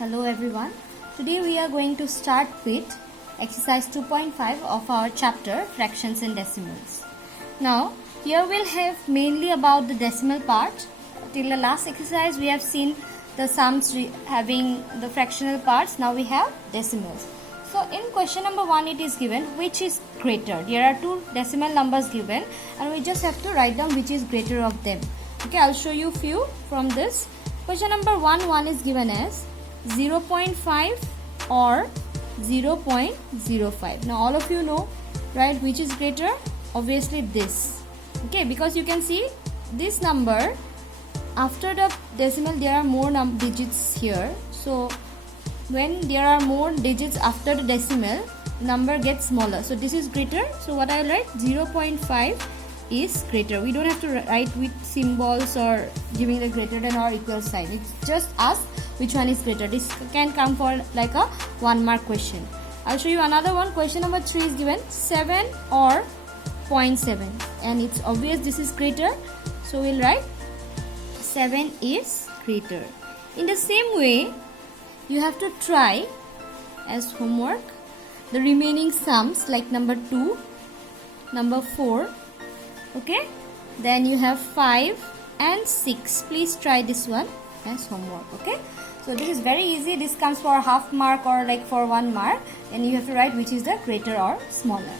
Hello everyone. Today we are going to start with exercise 2.5 of our chapter fractions and decimals. Now here we'll have mainly about the decimal part. Till the last exercise we have seen the sums having the fractional parts. Now we have decimals. So in question number 1 it is given which is greater. There are two decimal numbers given and we just have to write down which is greater of them. Okay, I'll show you few from this. Question number 1 is given as 0.5 or 0.05. Now all of you know, right, which is greater? Obviously this. Okay, because you can see this number after the decimal there are more digits here. So when there are more digits after the decimal, number gets smaller. So this is greater. So what I write? 0.5 is greater. We don't have to write with symbols or giving the greater than or equal sign. It's just ask which one is greater. This can come for like a 1 mark question. I'll show you another one. Question number 3 is given 7 or 0.7 and it's obvious this is greater. So we'll write 7 is greater. In the same way, you have to try as homework the remaining sums like number 2, number 4, okay, then you have 5 and 6. Please try this one as homework. Okay, so this is very easy. This comes for half mark or like for 1 mark and you have to write which is the greater or smaller.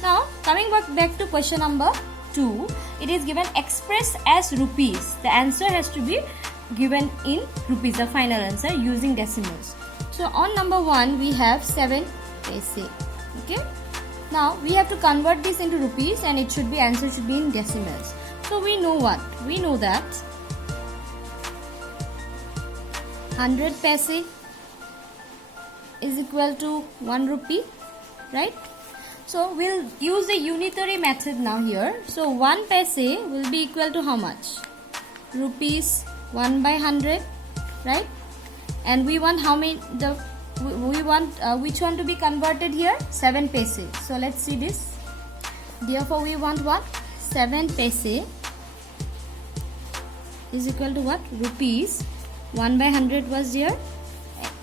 Now coming back to question number 2, it is given express as rupees. The answer has to be given in rupees, the final answer using decimals. So on number 1 we have 7 paise. Okay, now we have to convert this into rupees and it should be answer should be in decimals. So we know what? We know that 100 paise is equal to 1 rupee, right? So we'll use the unitary method now here. So 1 paise will be equal to how much? Rupees 1 by 100, right? And we want how many? We want which one to be converted here? 7 paise. So let's see this. Therefore we want what? 7 paise is equal to what? Rupees 1 by 100 was there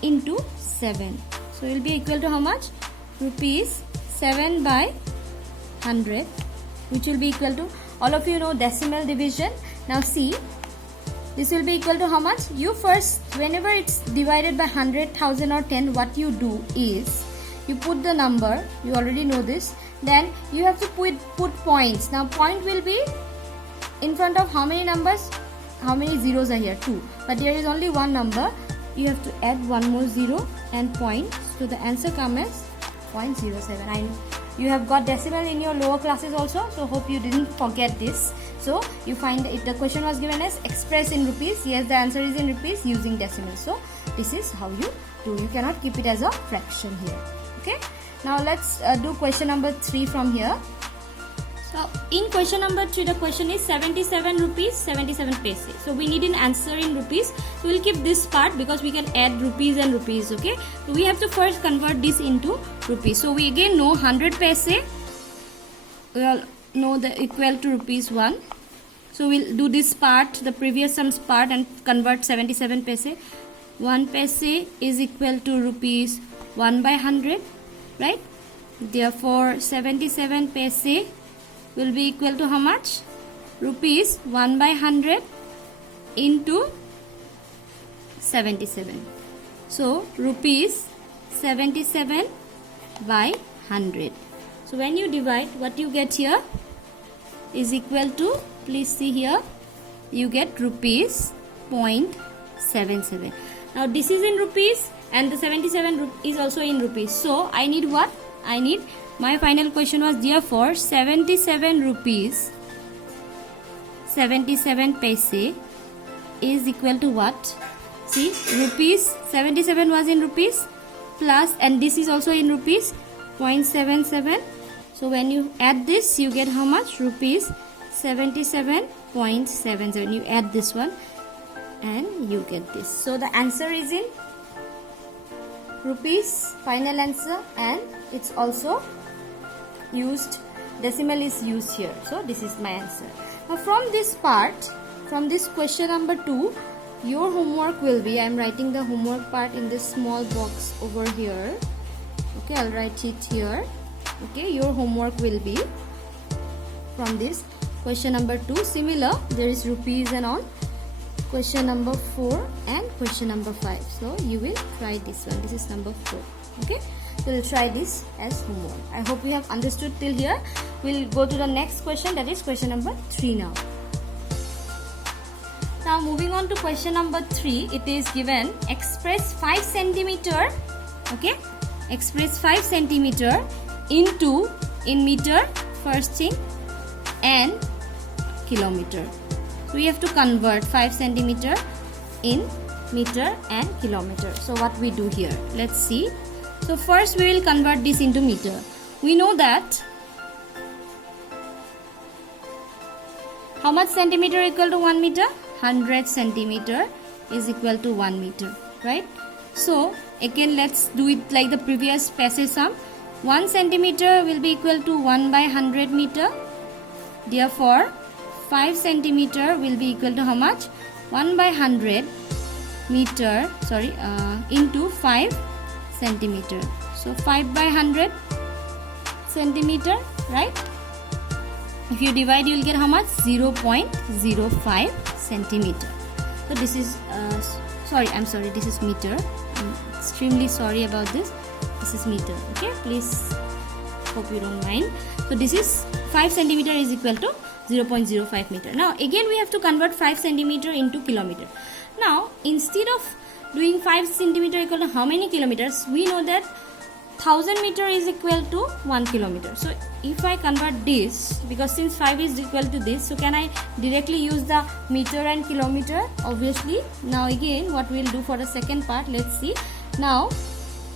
into 7. So it will be equal to how much? Rupees 7 by 100, which will be equal to, all of you know decimal division. Now see, this will be equal to how much? You first, whenever it's divided by 100, 1000 or 10, what you do is you put the number, you already know this, then you have to put points. Now point will be in front of how many numbers? How many zeros are here? 2. But there is only one number. You have to add one more 0 and point. So the answer comes as 0.07. I know you have got decimal in your lower classes also. So hope you didn't forget this. So you find if the question was given as express in rupees. Yes, the answer is in rupees using decimal. So this is how you do. You cannot keep it as a fraction here. Okay. Now let's do question number 3 from here. So in question number 3, the question is 77 rupees 77 paise. So we need an answer in rupees. So we'll keep this part because we can add rupees and rupees. Okay. So we have to first convert this into rupees. So we again know 100 paise. We'll know the equal to rupees 1. So we'll do this part, the previous sums part, and convert 77 paise. 1 paise is equal to rupees 1 by 100, right? Therefore 77 paise will be equal to how much? Rupees 1 by 100 into 77. So rupees 77 by 100. So when you divide, what you get here is equal to, please see here, you get rupees 0.77. Now this is in rupees and the 77 is also in rupees. So I need what? I need, my final question was therefore 77 rupees 77 paise is equal to what? See, rupees 77 was in rupees plus, and this is also in rupees, 0.77. So when you add this, you get how much? Rupees 77.77. You add this one and you get this. So the answer is in rupees, final answer, and it's also used, decimal is used here. So this is my answer. Now from this part, from this question number 2, your homework will be, I am writing the homework part in this small box over here. Okay, I'll write it here. Okay, your homework will be from this question number 2. Similar, there is rupees and all. Question number 4 and question number 5. So you will try this one. This is number 4. Okay, so we'll try this as homework. I hope you have understood till here. We'll go to the next question, that is question number 3 now. Now moving on to question number 3, it is given express 5 centimeter. Okay, express 5 centimeter into in meter first thing and kilometer. So we have to convert 5 centimeter in meter and kilometer. So what we do here, let's see. So first we will convert this into meter. We know that how much centimeter equal to 1 meter? 100 centimeter is equal to 1 meter, right? So again let's do it like the previous passage sum. 1 centimeter will be equal to 1 by 100 meter. Therefore 5 centimeter will be equal to how much? 1 by 100 meter, into 5 centimeter. So 5 by 100 centimeter, right? If you divide, you will get how much? 0.05 centimeter. So this is, this is meter. I'm extremely sorry about this. This is meter, okay? Please, hope you don't mind. So this is 5 centimeter is equal to 0.05 meter. Now again we have to convert 5 centimeter into kilometer. Now instead of doing 5 centimeter equal to how many kilometers, we know that 1000 meter is equal to 1 kilometer. So if I convert this, because since 5 is equal to this, so can I directly use the meter and kilometer? Obviously. Now again what we'll do for the second part, let's see. Now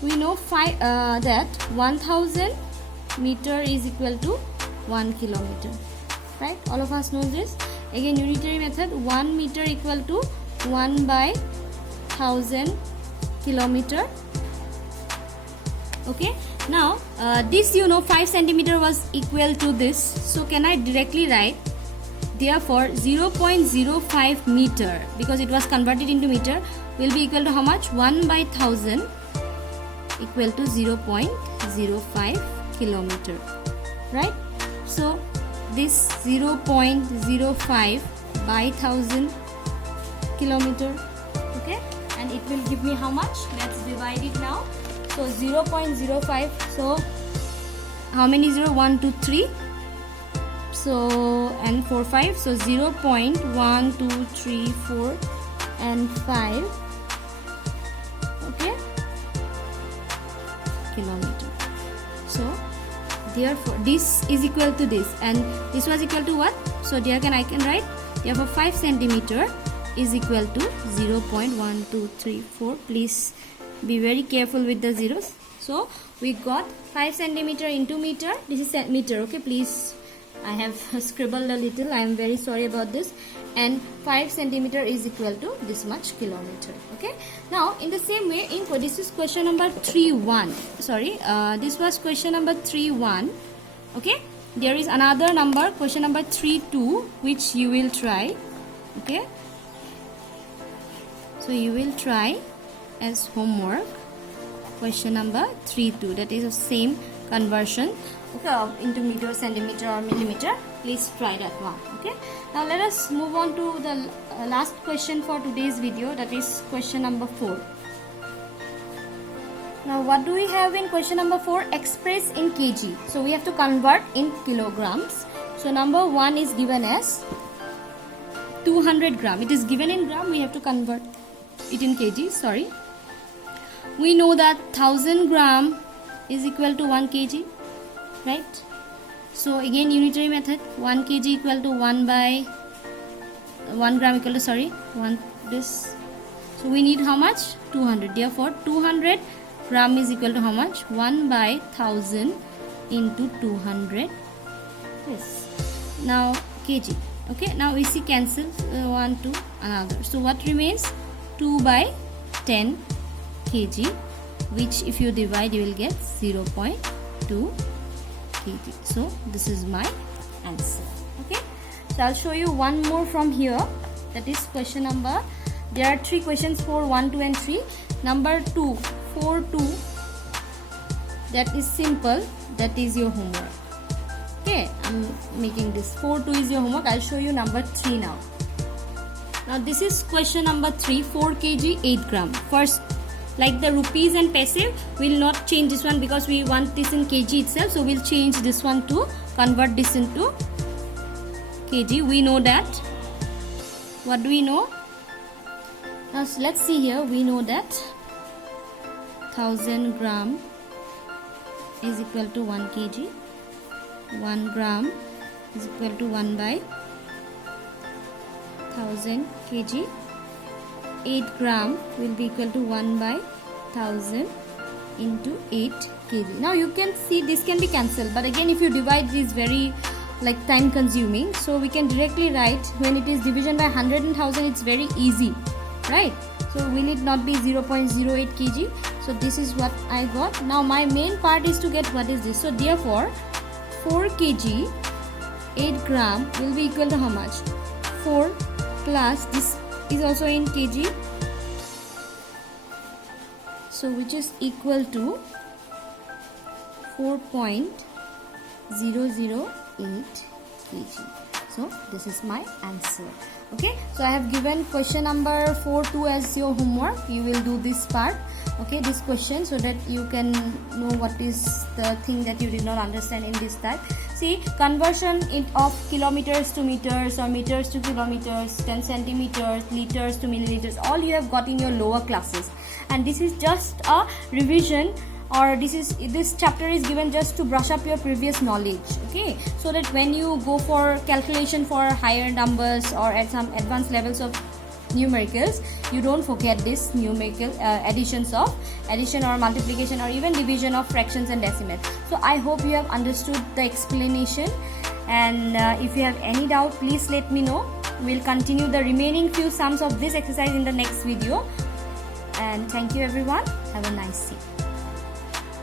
we know that 1000 meter is equal to 1 kilometer, right? All of us know this. Again unitary method, 1 meter equal to 1 by 1000 kilometer. Okay, now this 5 centimeter was equal to this, so can I directly write, therefore 0.05 meter, because it was converted into meter, will be equal to how much? 1 by 1000 equal to 0.05 kilometer, right? So this 0.05 by 1000 kilometer, okay, and it will give me how much? Let's divide it now. So 0.05, so how many 0? 1, 2, 3, so and 4, 5, so 0.1, 2, 3, 4 and 5, okay, kilometer. So therefore this is equal to this, and this was equal to what? So there I can write, therefore 5 centimeter is equal to 0.1, 2, 3, 4. Please be very careful with the zeros. So we got 5 centimeter into meter. This is meter, okay? Please, I have scribbled a little. I am very sorry about this. And 5 centimeter is equal to this much kilometer, okay? Now in the same way, this is question number 3.1. This was question number 3.1. Okay, there is another number, question number 3.2, which you will try. Okay, so you will try as homework question number 3.2, that is the same conversion, okay, into meter, centimeter or millimeter. Please try that one. Okay, now let us move on to the last question for today's video, that is question number 4. Now what do we have in question number 4? Express in kg. So we have to convert in kilograms. So number 1 is given as 200 gram. It is given in gram, we have to convert it in kg. We know that 1000 gram is equal to 1 kg, right? So again unitary method, 1 kg equal to 1 by 1 gram equal to 1 this. So we need how much? 200. Therefore 200 gram is equal to how much? 1 by 1000 into 200. Yes. Now kg. Okay. Now we see cancel one to another. So what remains? 2 by 10 kg, which if you divide you will get 0.2 kg. So this is my answer. Okay, so I'll show you one more from here, that is question number, there are 3 questions for 1, 2 and 3. Number 2, 4, 2, that is simple, that is your homework. Okay, I'm making this 4, 2 is your homework. I'll show you number 3 now. Now this is question number 3, 4 kg 8 gram. First, like the rupees and paise, we'll not change this one because we want this in kg itself. So we'll change this one to convert this into kg. We know that. What do we know? Now so let's see here. We know that 1000 gram is equal to 1 kg. 1 gram is equal to 1 by 1000 kg. 8 gram will be equal to 1 by 1000 into 8 kg. Now you can see this can be cancelled, but again if you divide, it is very like time consuming. So we can directly write, when it is division by 100 and 1000, it's very easy, right? So will it not be 0.08 kg? So this is what I got. Now my main part is to get what is this. So therefore 4 kg 8 gram will be equal to how much? 4 plus this is also in kg, so which is equal to 4.008 kg. So this is my answer. Okay, so I have given question number 4, 2 as your homework. You will do this part, okay, this question, so that you can know what is the thing that you did not understand in this type. See, conversion of kilometers to meters or meters to kilometers, 10 centimeters, liters to milliliters, all you have got in your lower classes. And this is just a revision, or this chapter is given just to brush up your previous knowledge, okay, so that when you go for calculation for higher numbers or at some advanced levels of numericals, you don't forget this numerical addition or multiplication or even division of fractions and decimals. So I hope you have understood the explanation, and if you have any doubt, please let me know. We'll continue the remaining few sums of this exercise in the next video. And thank you everyone. Have a nice day.